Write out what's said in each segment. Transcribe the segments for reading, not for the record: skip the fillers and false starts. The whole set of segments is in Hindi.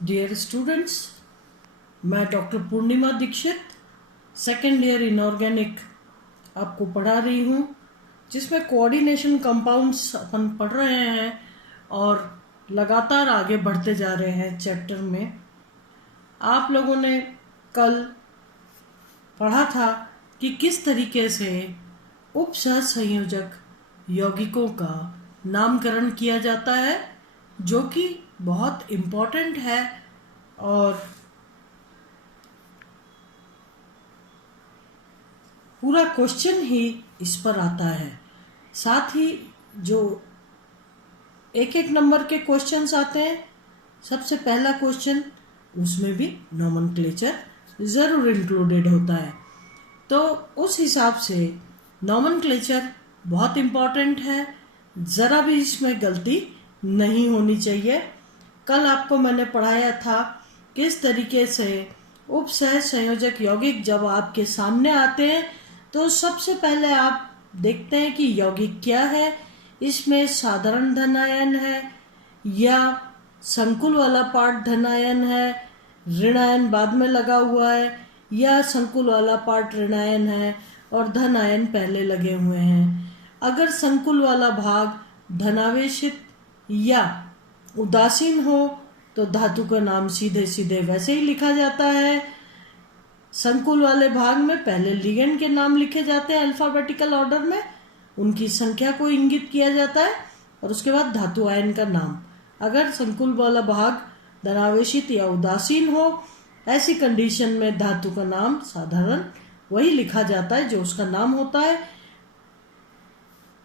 डियर स्टूडेंट्स, मैं डॉक्टर पूर्णिमा दीक्षित सेकेंड ईयर इनऑर्गेनिक आपको पढ़ा रही हूँ, जिसमें कोऑर्डिनेशन कंपाउंड्स अपन पढ़ रहे हैं और लगातार आगे बढ़ते जा रहे हैं चैप्टर में। आप लोगों ने कल पढ़ा था कि किस तरीके से उपसहसंयोजक यौगिकों का नामकरण किया जाता है, जो कि बहुत इम्पोर्टेंट है और पूरा क्वेश्चन ही इस पर आता है। साथ ही जो एक एक नंबर के क्वेश्चंस आते हैं, सबसे पहला क्वेश्चन उसमें भी नॉमेनक्लेचर ज़रूर इंक्लूडेड होता है। तो उस हिसाब से नॉमेनक्लेचर बहुत इम्पॉर्टेंट है, ज़रा भी इसमें गलती नहीं होनी चाहिए। कल आपको मैंने पढ़ाया था किस तरीके से उपसहसंयोजक यौगिक जब आपके सामने आते हैं तो सबसे पहले आप देखते हैं कि यौगिक क्या है, इसमें साधारण धन आयन है या संकुल वाला पार्ट धन आयन है, ऋण आयन बाद में लगा हुआ है, या संकुल वाला पार्ट ऋण आयन है और धन आयन पहले लगे हुए हैं। अगर संकुल वाला भाग धनावेशित या उदासीन हो तो धातु का नाम सीधे सीधे वैसे ही लिखा जाता है। संकुल वाले भाग में पहले लिगेंड के नाम लिखे जाते हैं अल्फाबेटिकल ऑर्डर में, उनकी संख्या को इंगित किया जाता है और उसके बाद धातु आयन का नाम। अगर संकुल वाला भाग धनावेशित या उदासीन हो, ऐसी कंडीशन में धातु का नाम साधारण वही लिखा जाता है जो उसका नाम होता है।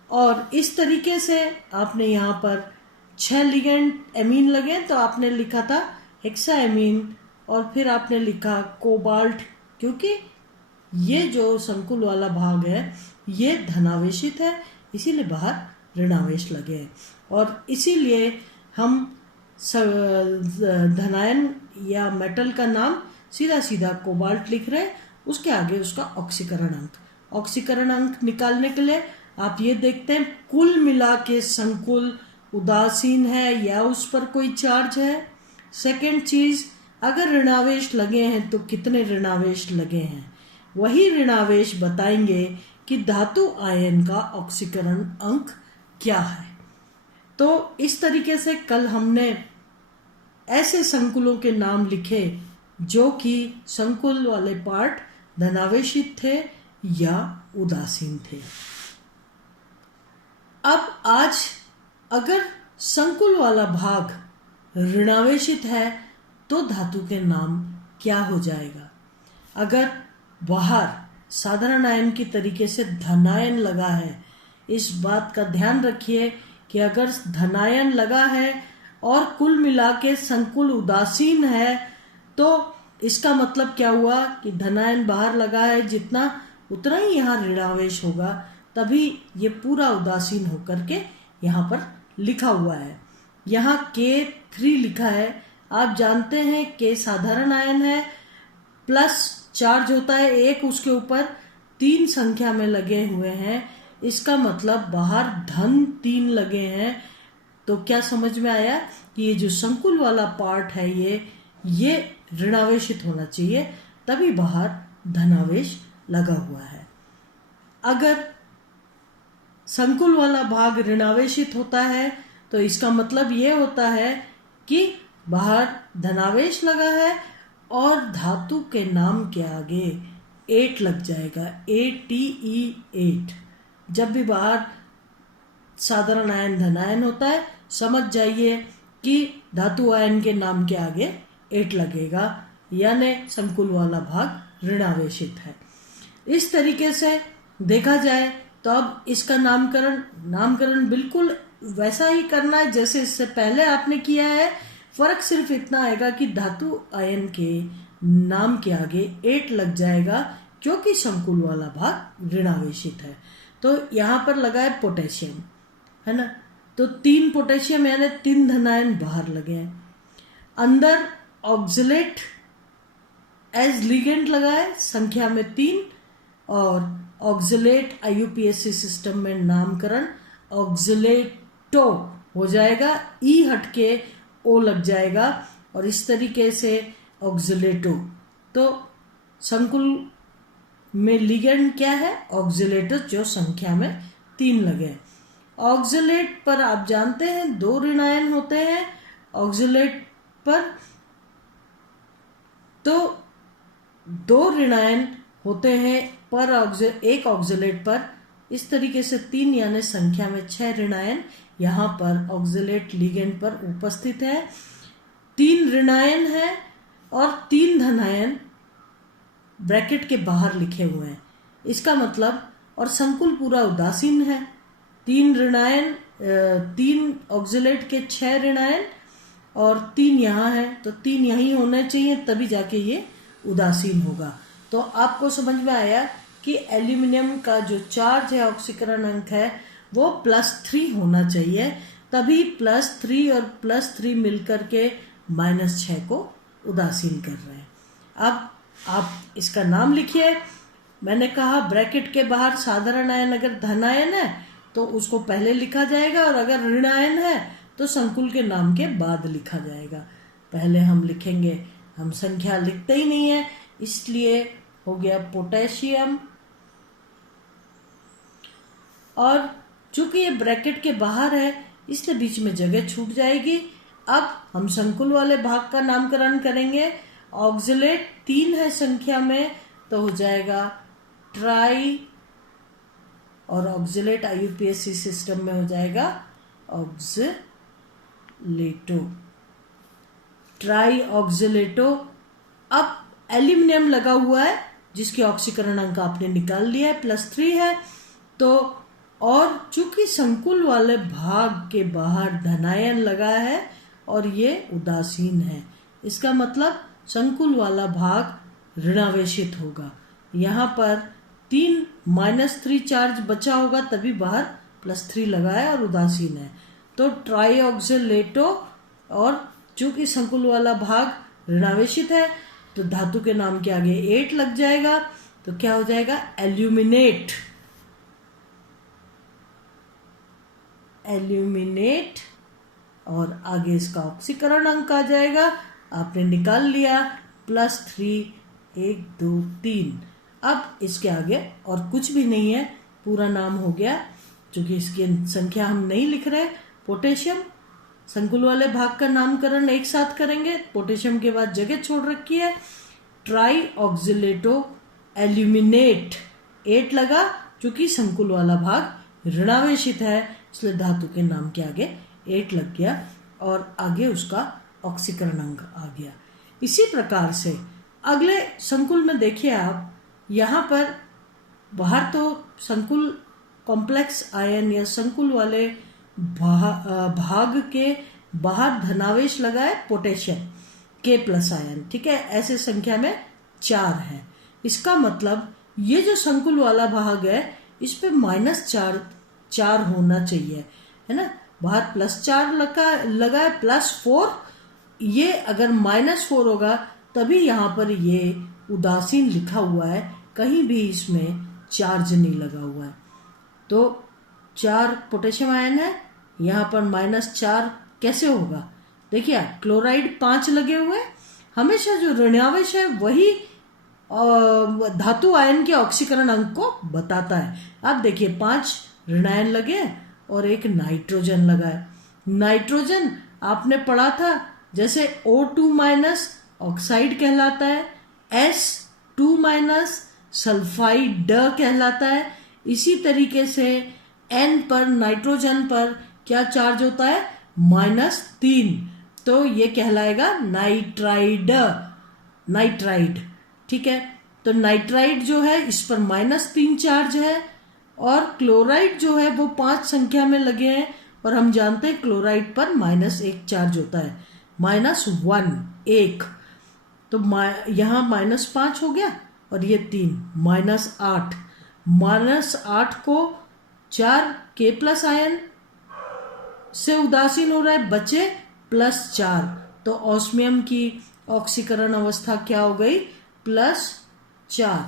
और इस तरीके से आपने यहाँ पर 6 लिगेंड एमीन लगे तो आपने लिखा था हेक्सा एमीन, और फिर आपने लिखा कोबाल्ट, क्योंकि ये जो संकुल वाला भाग है ये धनावेशित है, इसीलिए बाहर ऋणावेश लगे हैं और इसीलिए हम धनायन या मेटल का नाम सीधा सीधा कोबाल्ट लिख रहे हैं, उसके आगे उसका ऑक्सीकरण अंक। ऑक्सीकरण अंक निकालने के लिए आप ये देखते हैं कुल मिला के संकुल उदासीन है या उस पर कोई चार्ज है। सेकेंड चीज, अगर ऋणावेश लगे हैं तो कितने ऋणावेश लगे हैं, वही ऋणावेश बताएंगे कि धातु आयन का ऑक्सीकरण अंक क्या है। तो इस तरीके से कल हमने ऐसे संकुलों के नाम लिखे जो कि संकुल वाले पार्ट धनावेशित थे या उदासीन थे। अब आज अगर संकुल वाला भाग ऋणावेशित है तो धातु के नाम क्या हो जाएगा। अगर बाहर साधारण आयन की तरीके से धनायन लगा है, इस बात का ध्यान रखिए कि अगर धनायन लगा है और कुल मिला के संकुल उदासीन है तो इसका मतलब क्या हुआ कि धनायन बाहर लगा है जितना उतना ही यहाँ ऋणावेश होगा, तभी ये पूरा उदासीन होकर के यहाँ पर लिखा हुआ है। यहाँ K3 लिखा है, आप जानते हैं K साधारण आयन है, प्लस चार्ज होता है एक, उसके ऊपर 3 संख्या में लगे हुए हैं, इसका मतलब बाहर धन 3 लगे हैं। तो क्या समझ में आया कि ये जो संकुल वाला पार्ट है ये ऋणावेशित होना चाहिए, तभी बाहर धनावेश लगा हुआ है। अगर संकुल वाला भाग ऋणावेशित होता है तो इसका मतलब ये होता है कि बाहर धनावेश लगा है और धातु के नाम के आगे 8 लग जाएगा, ATE8। जब भी बाहर साधारण आयन धनायन होता है, समझ जाइए कि धातु आयन के नाम के आगे 8 लगेगा, यानी संकुल वाला भाग ऋणावेशित है। इस तरीके से देखा जाए तो अब इसका नामकरण बिल्कुल वैसा ही करना है जैसे इससे पहले आपने किया है। फर्क सिर्फ इतना आएगा कि धातु आयन के नाम के आगे 8 लग जाएगा क्योंकि संकुल वाला भाग ऋणावेशित है। तो यहाँ पर लगा है पोटेशियम, है ना, तो 3 पोटेशियम यानी 3 धनायन बाहर लगे हैं। अंदर ऑक्सलेट एज लिगेंड लगा है संख्या में 3, और ऑक्सलेट IUPAC सिस्टम में नामकरण ऑक्सलेटो हो जाएगा, ई हटके ओ लग जाएगा और इस तरीके से ऑक्जिलेटो। तो संकुल में लिगेंड क्या है? ऑक्जिलेटो, जो संख्या में 3 लगे। ऑक्जिलेट पर आप जानते हैं 2 ऋणायन होते हैं ऑक्जिलेट पर, तो 2 ऋणायन होते हैं पर एक ऑक्जिलेट पर। इस तरीके से 3 यानी संख्या में 6 ऋणायन यहाँ पर ऑक्जिलेट लिगेंड पर उपस्थित है। 3 ऋणायन है और 3 धनायन ब्रैकेट के बाहर लिखे हुए हैं। इसका मतलब, और संकुल पूरा उदासीन है। 3 ऋणायन, 3 ऑक्जिलेट के 6 ऋणायन और 3 यहाँ है, तो 3 यहीं होने चाहिए, तभी जाके ये उदासीन होगा। तो आपको समझ में आया कि एल्यूमिनियम का जो चार्ज है, ऑक्सीकरण अंक है, वो +3 होना चाहिए, तभी +3 और +3 मिलकर के -6 को उदासीन कर रहे हैं। अब आप इसका नाम लिखिए। मैंने कहा ब्रैकेट के बाहर साधारण आयन अगर धनायन है तो उसको पहले लिखा जाएगा, और अगर ऋणायन है तो संकुल के नाम के बाद लिखा जाएगा। पहले हम लिखेंगे, हम संख्या लिखते ही नहीं है, इसलिए हो गया पोटेशियम। और चूंकि ये ब्रैकेट के बाहर है इसलिए बीच में जगह छूट जाएगी। अब हम संकुल वाले भाग का नामकरण करेंगे। ऑक्जिलेट 3 है संख्या में, तो हो जाएगा ट्राई, और ऑक्जिलेट IUPAC सिस्टम में हो जाएगा ऑक्जिलेटो, ट्राई ऑक्जिलेटो। अब एल्यूमिनियम लगा हुआ है जिसके ऑक्सीकरण अंक आपने निकाल लिया है, +3 है। तो और चूंकि संकुल वाले भाग के बाहर धनायन लगा है और ये उदासीन है, इसका मतलब संकुल वाला भाग ऋणावेशित होगा। यहाँ पर 3 -3 चार्ज बचा होगा, तभी बाहर +3 लगा है और उदासीन है। तो ट्राईऑक्जिलेटो, और चूंकि संकुल वाला भाग ऋणावेशित है तो धातु के नाम के आगे 8 लग जाएगा, तो क्या हो जाएगा? एल्यूमिनेट। एल्यूमिनेट, और आगे इसका ऑक्सीकरण अंक आ जाएगा, आपने निकाल लिया, +3, 1 2 3। अब इसके आगे और कुछ भी नहीं है, पूरा नाम हो गया। क्योंकि इसकी संख्या हम नहीं लिख रहे, पोटेशियम। संकुल वाले भाग का नामकरण एक साथ करेंगे, पोटेशियम के बाद जगह छोड़ रखी है, ट्राई ऑक्जिलेटो एल्यूमिनेट। 8 लगा, क्योंकि संकुल वाला भाग ऋणावेशित है इसलिए धातु के नाम के आगे 8 लग गया, और आगे उसका ऑक्सीकरण अंक आ गया। इसी प्रकार से अगले संकुल में देखिए आप, यहाँ पर बाहर तो संकुल कॉम्प्लेक्स आयन या संकुल वाले भाग के बाहर धनावेश लगा है पोटेशियम K+ आयन, ठीक है, ऐसे संख्या में 4 है। इसका मतलब ये जो संकुल वाला भाग है इस पे -4 होना चाहिए, है ना। बाहर +4 लगा है, +4, ये अगर -4 होगा तभी यहाँ पर ये उदासीन लिखा हुआ है, कहीं भी इसमें चार्ज नहीं लगा हुआ है। तो 4 पोटेशियम आयन है, यहाँ पर -4 कैसे होगा? देखिए क्लोराइड 5 लगे हुए, हमेशा जो ऋणावेश है वही धातु आयन के ऑक्सीकरण अंक को बताता है। आप देखिए 5 ऋणायन लगे और एक नाइट्रोजन लगा है। नाइट्रोजन आपने पढ़ा था जैसे O2- ऑक्साइड कहलाता है, S2- सल्फाइड कहलाता है। इसी तरीके से N पर, नाइट्रोजन पर क्या चार्ज होता है? -3, तो ये कहलाएगा नाइट्राइड, ठीक है। तो नाइट्राइड जो है इस पर -3 चार्ज है, और क्लोराइड जो है वो 5 संख्या में लगे हैं, और हम जानते हैं क्लोराइड पर -1 चार्ज होता है, -1 तो यहाँ -5 हो गया, और ये 3 -8, -8 को 4 K+ आयन से उदासीन हो रहा है, बचे +4, तो ऑस्मियम की ऑक्सीकरण अवस्था क्या हो गई? +4।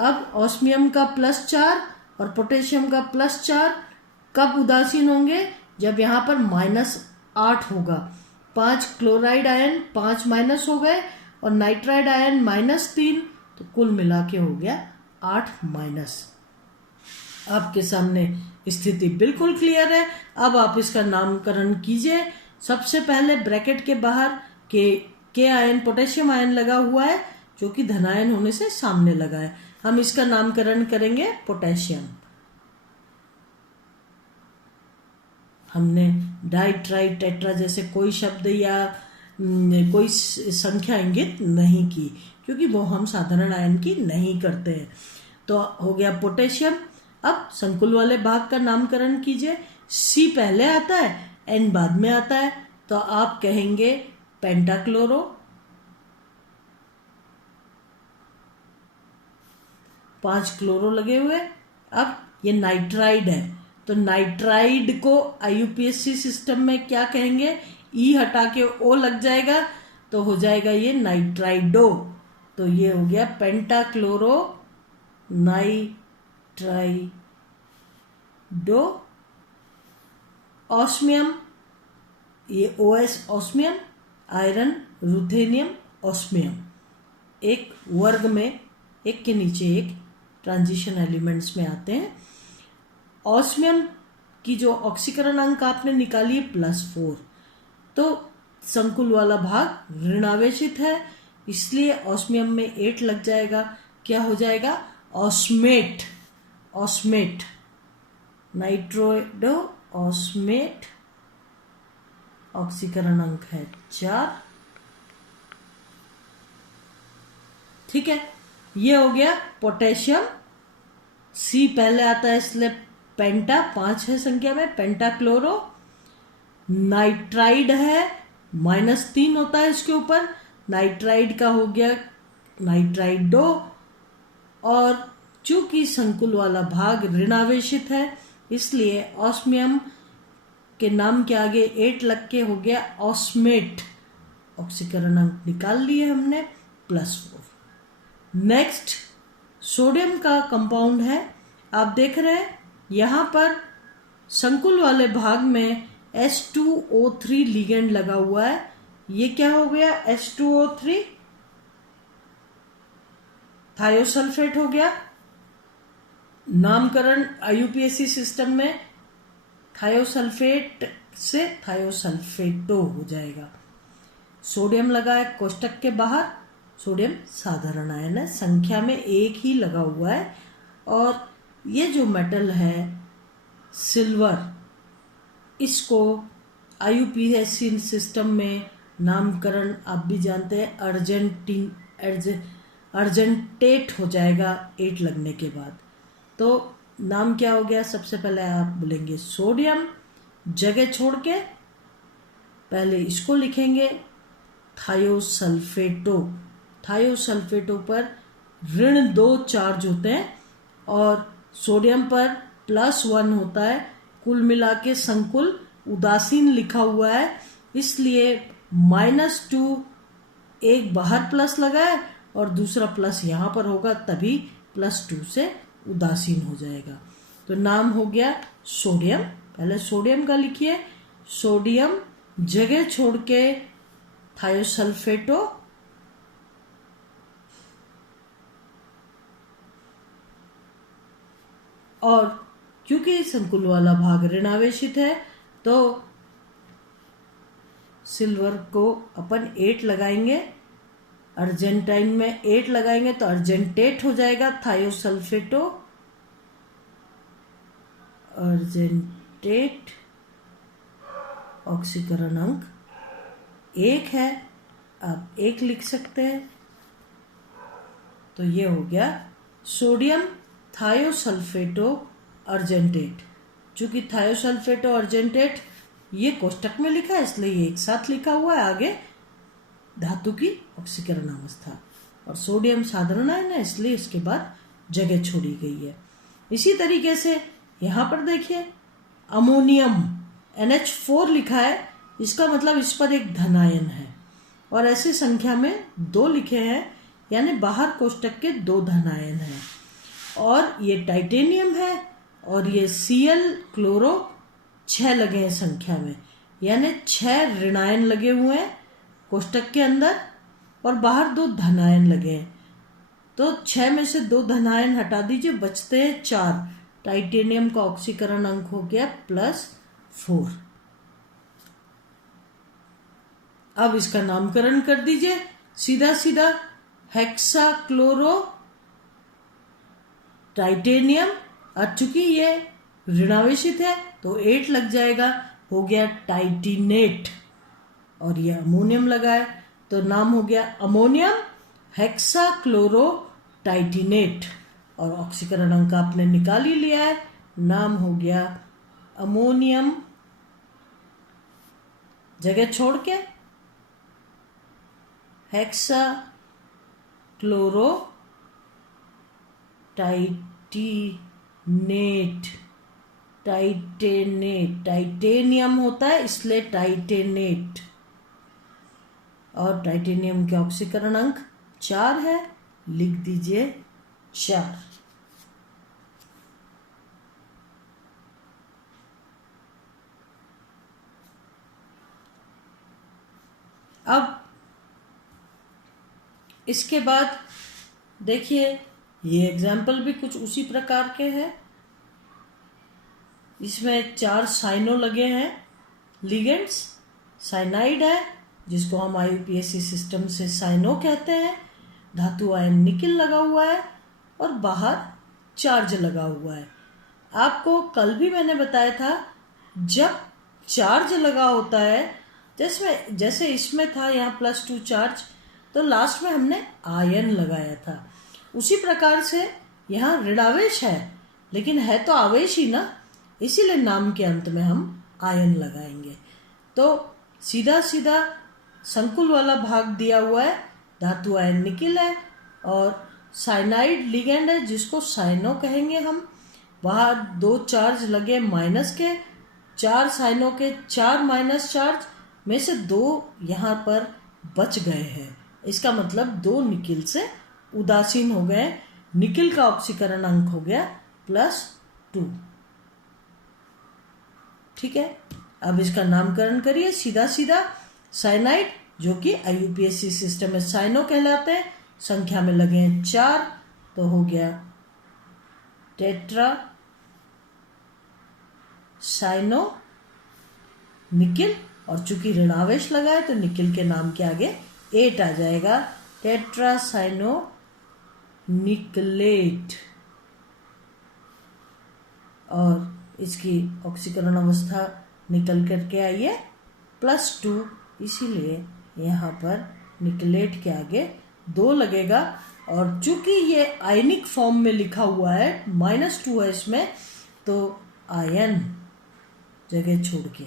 अब ऑस्मियम का +4 और पोटेशियम का +4 कब उदासीन होंगे? जब यहाँ पर -8 होगा। 5 क्लोराइड आयन 5 माइनस हो गए और नाइट्राइड आयन -3, तो कुल मिला के हो गया 8 माइनस। आपके सामने स्थिति बिल्कुल क्लियर है। अब आप इसका नामकरण कीजिए। सबसे पहले ब्रैकेट के बाहर के आयन पोटेशियम आयन लगा हुआ है जो कि धनायन होने से सामने लगा है। हम इसका नामकरण करेंगे पोटेशियम। हमने डाई ट्राई टेट्रा जैसे कोई शब्द या कोई संख्या इंगित नहीं की, क्योंकि वो हम साधारण आयन की नहीं करते हैं। तो हो गया पोटेशियम। अब संकुल वाले भाग का नामकरण कीजिए। सी पहले आता है, एन बाद में आता है, तो आप कहेंगे पेंटाक्लोरो। 5 क्लोरो लगे हुए। अब ये नाइट्राइड है, तो नाइट्राइड को IUPAC सिस्टम में क्या कहेंगे? ई हटा के ओ लग जाएगा, तो हो जाएगा ये नाइट्राइडो। तो ये हो गया पेंटाक्लोरो नाइट्राइडो। ऑस्मियम, ये OS osmium, iron ruthenium osmium. एक वर्ग में एक के नीचे एक ट्रांजिशन एलिमेंट्स में आते हैं। ऑस्मियम की जो ऑक्सीकरण अंक आपने निकाली है +4, तो संकुल वाला भाग ऋणावेशित है, इसलिए ऑस्मियम में 8 लग जाएगा। क्या हो जाएगा? ऑस्मेट। ऑस्मेट नाइट्रोइडो ऑस्मेट, ऑक्सीकरण अंक है 4। ठीक है, ये हो गया पोटेशियम। सी पहले आता है इसलिए पेंटा 5 है संख्या में, पेंटाक्लोरो। नाइट्राइड है, -3 होता है इसके ऊपर, नाइट्राइड का हो गया नाइट्राइडो। और चूंकि संकुल वाला भाग ऋणावेशित है, इसलिए ऑस्मियम के नाम के आगे 8 लग के हो गया ऑस्मेट। ऑक्सीकरण अंक निकाल लिए हमने +4। नेक्स्ट सोडियम का कंपाउंड है। आप देख रहे हैं यहां पर संकुल वाले भाग में H2O3 लिगेंड लगा हुआ है। ये क्या हो गया? H2O3 थायोसल्फेट हो गया। नामकरण IUPAC सिस्टम में थायोसल्फेट से थायोसल्फेटो हो जाएगा। सोडियम लगा है कोष्टक के बाहर। सोडियम साधारण आयन है, संख्या में 1 ही लगा हुआ है। और ये जो मेटल है सिल्वर, इसको IUPAC सिस्टम में नामकरण आप भी जानते हैं अर्जेंटेट हो जाएगा 8 लगने के बाद। तो नाम क्या हो गया? सबसे पहले आप बोलेंगे सोडियम, जगह छोड़ के पहले इसको लिखेंगे थायोसल्फेटो। थायोसल्फेटो पर ऋण 2 चार्ज होते हैं और सोडियम पर +1 होता है। कुल मिला के संकुल उदासीन लिखा हुआ है, इसलिए -2, एक बाहर प्लस लगा है और दूसरा प्लस यहाँ पर होगा, तभी +2 से उदासीन हो जाएगा। तो नाम हो गया सोडियम। पहले सोडियम का लिखिए, सोडियम, जगह छोड़ के थायोसल्फेटो। और क्योंकि संकुल वाला भाग ऋणावेशित है, तो सिल्वर को अपन 8 लगाएंगे। अर्जेंटाइन में 8 लगाएंगे तो अर्जेंटेट हो जाएगा थायोसल्फेटो। अर्जेंटेट, ऑक्सीकरण अंक 1 है, आप 1 लिख सकते हैं। तो ये हो गया सोडियम थायोसल्फेटो अर्जेंटेट। चूंकि थायोसल्फेटो अर्जेंटेट ये कोष्टक में लिखा है, इसलिए ये एक साथ लिखा हुआ है आगे धातु की ऑक्सीकरण अवस्था। और सोडियम साधारण आयन है, इसलिए इसके बाद जगह छोड़ी गई है। इसी तरीके से यहाँ पर देखिए अमोनियम NH4 लिखा है, इसका मतलब इस पर एक धनायन है। और ऐसी संख्या में 2 लिखे हैं, यानी बाहर कोष्टक के 2 धनायन हैं। और ये टाइटेनियम है और ये Cl क्लोरो 6 लगे हैं संख्या में। यानी 6 ऋणायन लगे हुए हैं कोष्टक के अंदर और बाहर 2 धनायन लगे हैं। तो 6 में से 2 धनायन हटा दीजिए, बचते हैं 4। टाइटेनियम का ऑक्सीकरण अंक हो गया +4। अब इसका नामकरण कर दीजिए सीधा सीधा, हेक्साक्लोरो टाइटेनियम। और चूंकि ये ऋणावेशित है तो 8 लग जाएगा, हो गया टाइटिनेट। और ये अमोनियम लगा है तो नाम हो गया अमोनियम हेक्साक्लोरो टाइटिनेट। और ऑक्सीकरण अंक आपने निकाल ही लिया है, नाम हो गया अमोनियम, जगह छोड़ के हेक्साक्लोरो टाइटिनेट। टाइटेनियम होता है इसलिए टाइटेनेट। और टाइटेनियम के ऑक्सीकरण अंक 4 है, लिख दीजिए 4। अब इसके बाद देखिए ये एग्जाम्पल भी कुछ उसी प्रकार के हैं। इसमें 4 साइनो लगे हैं लिगेंड्स। साइनाइड है जिसको हम IUPAC सिस्टम से साइनो कहते हैं। धातु आयन निकिल लगा हुआ है और बाहर चार्ज लगा हुआ है। आपको कल भी मैंने बताया था, जब चार्ज लगा होता है, जैसे इसमें था यहाँ +2 चार्ज, तो लास्ट में हमने आयन लगाया था। उसी प्रकार से यहाँ ऋणावेश है लेकिन है तो आवेश ही ना, इसीलिए नाम के अंत में हम आयन लगाएंगे। तो सीधा सीधा संकुल वाला भाग दिया हुआ है, धातु आयन निकिल है और साइनाइड लिगेंड है जिसको साइनो कहेंगे हम। वहाँ 2 चार्ज लगे माइनस के, 4 साइनो के 4 माइनस चार्ज में से 2 यहाँ पर बच गए हैं। इसका मतलब 2 निकिल से उदासीन हो गए। निकिल का ऑक्सीकरण अंक हो गया +2। ठीक है, अब इसका नामकरण करिए सीधा सीधा। साइनाइड जो कि IUPAC सिस्टम में साइनो कहलाते हैं, संख्या में लगे हैं 4, तो हो गया टेट्रा साइनो निकिल। और चूंकि ऋणावेश लगा है तो निकिल के नाम के आगे 8 आ जाएगा, टेट्रा साइनो निकलेट। और इसकी ऑक्सीकरण अवस्था निकल करके आई है +2, इसीलिए यहाँ पर निकलेट के आगे 2 लगेगा। और चूंकि ये आयनिक फॉर्म में लिखा हुआ है, -2 है इसमें, तो आयन जगह छोड़ के।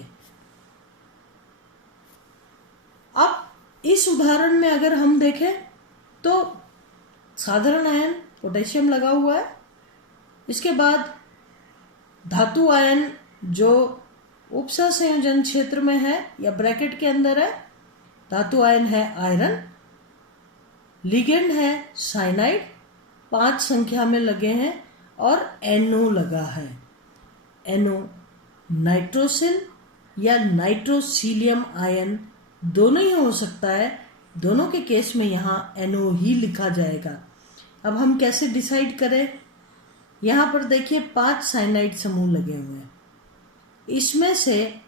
अब इस उदाहरण में अगर हम देखें तो साधारण आयन पोटेशियम लगा हुआ है। इसके बाद धातु आयन जो उपसंयोजन क्षेत्र में है या ब्रैकेट के अंदर है, धातु आयन है आयरन, लिगेंड है साइनाइड, 5 संख्या में लगे हैं और NO लगा है। NO नाइट्रोसिल या नाइट्रोसीलियम आयन दोनों ही हो सकता है। दोनों के केस में यहाँ NO ही लिखा जाएगा। अब हम कैसे डिसाइड करें? यहाँ पर देखिए 5 साइनाइड समूह लगे हुए हैं। इसमें से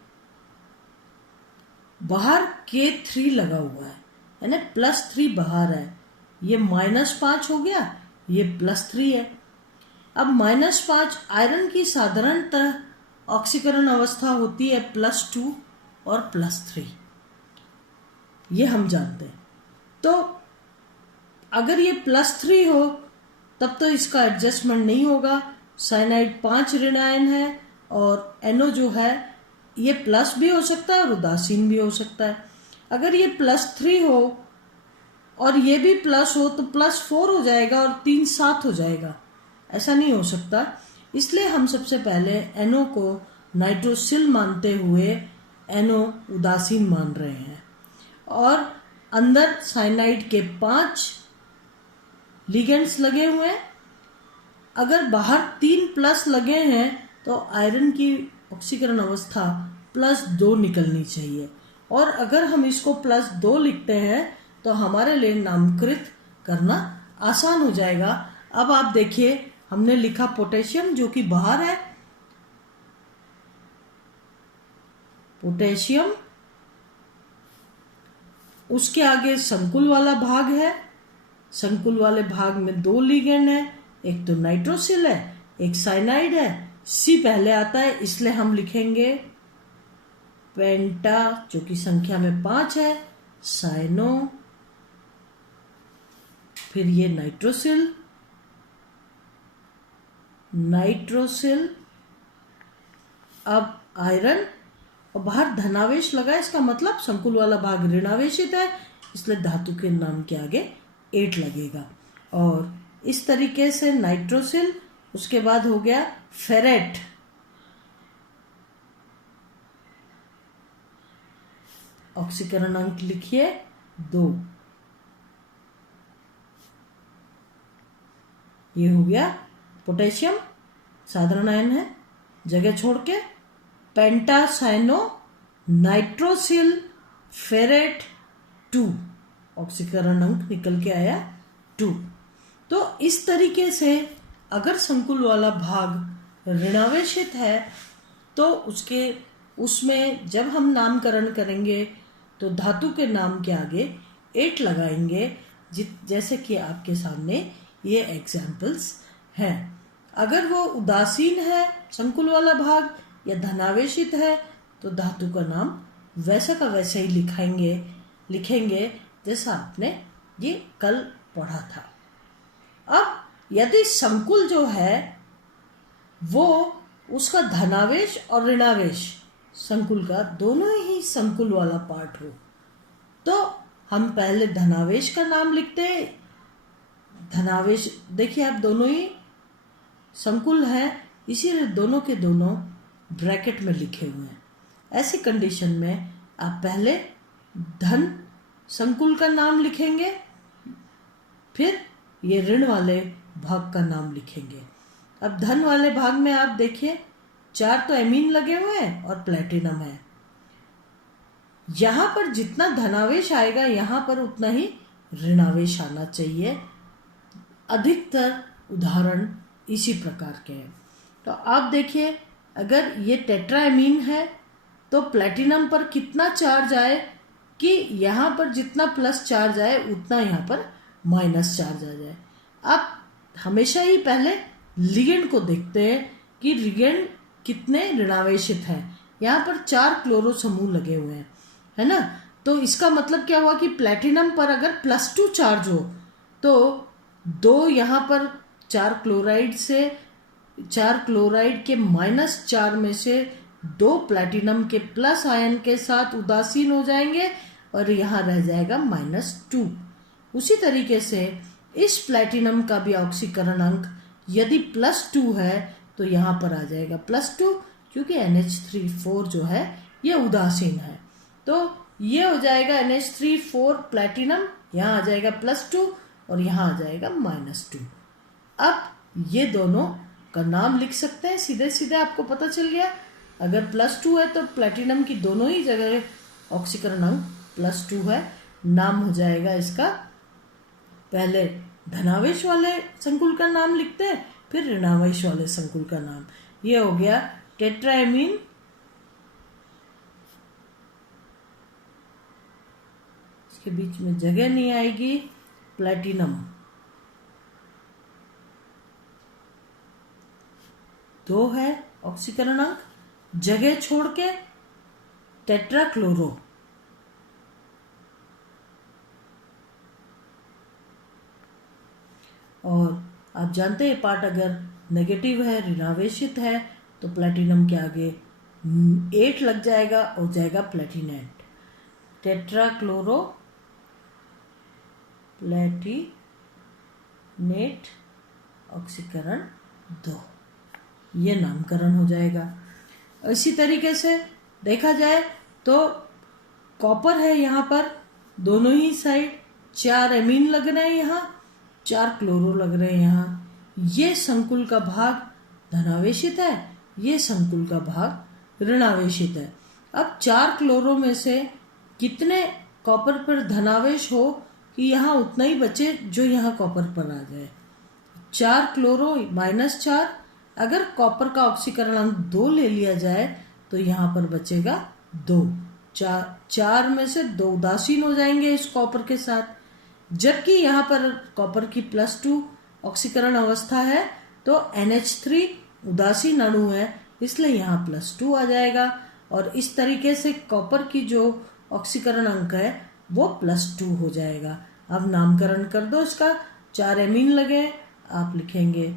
बाहर K3 लगा हुआ है, यानी +3 बाहर है। ये -5 हो गया, ये +3 है। अब -5 आयरन की साधारणतः ऑक्सीकरण अवस्था होती है +2 और +3, ये हम जानते हैं। तो अगर ये +3 हो तब तो इसका एडजस्टमेंट नहीं होगा। साइनाइड 5 ऋण आयन है और NO जो है ये प्लस भी हो सकता है और उदासीन भी हो सकता है। अगर ये +3 हो और ये भी प्लस हो तो +4 हो जाएगा और 3 7 हो जाएगा, ऐसा नहीं हो सकता। इसलिए हम सबसे पहले NO को नाइट्रोसिल मानते हुए NO उदासीन मान रहे हैं। और अंदर साइनाइड के 5 लिगेंड्स लगे हुए हैं। अगर बाहर 3 प्लस लगे हैं तो आयरन की ऑक्सीकरण अवस्था +2 निकलनी चाहिए। और अगर हम इसको +2 लिखते हैं तो हमारे लिए नामकृत करना आसान हो जाएगा। अब आप देखिए, हमने लिखा पोटेशियम जो कि बाहर है, पोटेशियम, उसके आगे संकुल वाला भाग है, संकुल वाले भाग में 2 लिगेंड है, एक तो नाइट्रोसिल है, एक साइनाइड है। सी पहले आता है इसलिए हम लिखेंगे पेंटा जो कि संख्या में 5 है, साइनो, फिर ये नाइट्रोसिल, नाइट्रोसिल, अब आयरन, और बाहर धनावेश लगा, इसका मतलब संकुल वाला भाग ऋणावेशित है, इसलिए धातु के नाम के आगे 8 लगेगा। और इस तरीके से नाइट्रोसिल, उसके बाद हो गया फेरेट, ऑक्सीकरण अंक लिखिए 2, ये हो गया पोटेशियम, साधारण आयन है, जगह छोड़ के पेंटासाइनो नाइट्रोसिल फेरेट 2, ऑक्सीकरण अंक निकल के आया 2। तो इस तरीके से अगर संकुल वाला भाग ऋणावेशित है तो उसमें जब हम नामकरण करेंगे तो धातु के नाम के आगे 8 लगाएंगे, जैसे कि आपके सामने ये एग्जाम्पल्स हैं। अगर वो उदासीन है संकुल वाला भाग या धनावेशित है तो धातु का नाम वैसा का वैसा ही लिखेंगे जैसा आपने ये कल पढ़ा था। अब यदि संकुल जो है वो उसका धनावेश और ऋणावेश संकुल का दोनों ही संकुल वाला पार्ट हो तो हम पहले धनावेश का नाम लिखते हैं। धनावेश देखिए, आप दोनों ही संकुल हैं, इसीलिए दोनों के दोनों ब्रैकेट में लिखे हुए हैं। ऐसी कंडीशन में आप पहले धन संकुल का नाम लिखेंगे, फिर ये ऋण वाले भाग का नाम लिखेंगे। अब धन वाले भाग में आप देखिए 4 तो एमीन लगे हुए हैं और प्लेटिनम है। यहां पर जितना धनावेश आएगा यहां पर उतना ही ऋणावेश आना चाहिए। अधिकतर उदाहरण इसी प्रकार के हैं। तो आप देखिए, अगर ये टेट्राएमीन है तो प्लेटिनम पर कितना चार्ज आए कि यहाँ पर जितना प्लस चार्ज आए उतना यहाँ पर माइनस चार्ज आ जाए। आप हमेशा ही पहले लिगेंड को देखते हैं कि लिगेंड कितने ऋणावेशित हैं। यहाँ पर 4 क्लोरो समूह लगे हुए हैं, है ना। तो इसका मतलब क्या हुआ कि प्लेटिनम पर अगर +2 चार्ज हो तो 2 यहाँ पर 4 क्लोराइड के -4 में से 2 प्लेटिनम के प्लस आयन के साथ उदासीन हो जाएंगे और यहाँ रह जाएगा -2। उसी तरीके से इस प्लेटिनम का भी ऑक्सीकरण अंक यदि +2 है तो यहाँ पर आ जाएगा +2, क्योंकि NH3 जो है ये उदासीन है। तो ये हो जाएगा NH3 प्लेटिनम, यहाँ आ जाएगा +2 और यहाँ आ जाएगा -2। अब ये दोनों का नाम लिख सकते हैं, सीधे सीधे आपको पता चल गया। अगर +2 है तो प्लेटिनम की दोनों ही जगह ऑक्सीकरण अंक +2 है। नाम हो जाएगा इसका, पहले धनावेश वाले संकुल का नाम लिखते हैं, फिर ऋणावेश वाले संकुल का नाम। ये हो गया टेट्राएमीन, इसके बीच में जगह नहीं आएगी, प्लेटिनम। 2 है ऑक्सीकरण अंक, जगह छोड़ के टेट्राक्लोरो। और आप जानते हैं पार्ट अगर नेगेटिव है, ऋणावेशित है, तो प्लेटिनम के आगे 8 लग जाएगा, हो जाएगा प्लेटिनेट। टेट्राक्लोरो प्लेटिनेट ऑक्सीकरण 2, ये नामकरण हो जाएगा। इसी तरीके से देखा जाए तो कॉपर है, यहाँ पर दोनों ही साइड 4 एमीन लग रहे हैं, यहाँ 4 क्लोरो लग रहे हैं। यहाँ ये संकुल का भाग धनावेशित है, ये संकुल का भाग ऋणावेशित है। अब 4 क्लोरो में से कितने कॉपर पर धनावेश हो कि यहाँ उतना ही बचे जो यहाँ कॉपर पर आ जाए। 4 क्लोरो -4, अगर कॉपर का ऑक्सीकरण अंक 2 ले लिया जाए तो यहाँ पर बचेगा 2। 4 में से 2 उदासीन हो जाएंगे इस कॉपर के साथ, जबकि यहाँ पर कॉपर की +2 ऑक्सीकरण अवस्था है तो NH3 उदासीन अणु है, इसलिए यहाँ +2 आ जाएगा और इस तरीके से कॉपर की जो ऑक्सीकरण अंक है वो +2 हो जाएगा। अब नामकरण कर दो इसका, 4 एमीन लगे, आप लिखेंगे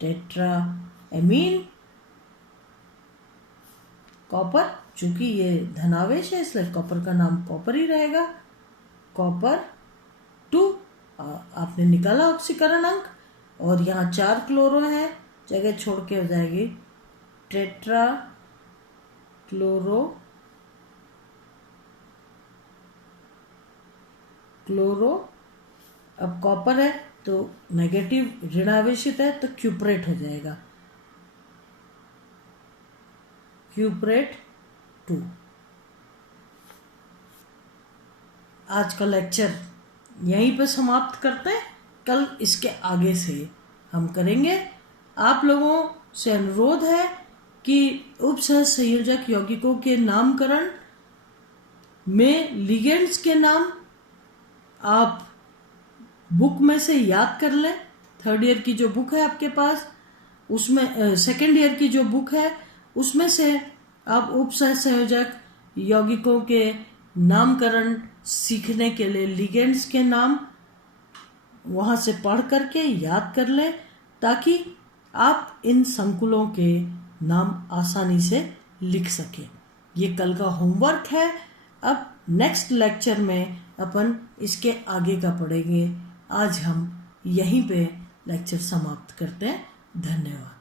टेट्रा एमीन कॉपर, चूंकि ये धनावेश है इसलिए कॉपर का नाम कॉपर ही रहेगा। कॉपर 2 आपने निकाला ऑक्सीकरण अंक, और यहाँ 4 क्लोरो है, जगह छोड़ के हो जाएगी टेट्रा क्लोरो। अब कॉपर है तो नेगेटिव ऋणावेशित है तो क्यूप्रेट हो जाएगा, क्यूप्रेट 2। आज का लेक्चर यहीं पर समाप्त करते हैं, कल इसके आगे से हम करेंगे। आप लोगों से अनुरोध है कि उपसह संयोजक यौगिकों के नामकरण में लिगेंड्स के नाम आप बुक में से याद कर लें। 3rd ईयर की जो बुक है आपके पास, उसमें 2nd ईयर की जो बुक है उसमें से आप उपसह संयोजक यौगिकों के नामकरण सीखने के लिए लिगेंड्स के नाम वहाँ से पढ़ करके याद कर लें, ताकि आप इन संकुलों के नाम आसानी से लिख सकें। ये कल का होमवर्क है। अब नेक्स्ट लेक्चर में अपन इसके आगे का पढ़ेंगे। आज हम यहीं पे लेक्चर समाप्त करते हैं। धन्यवाद।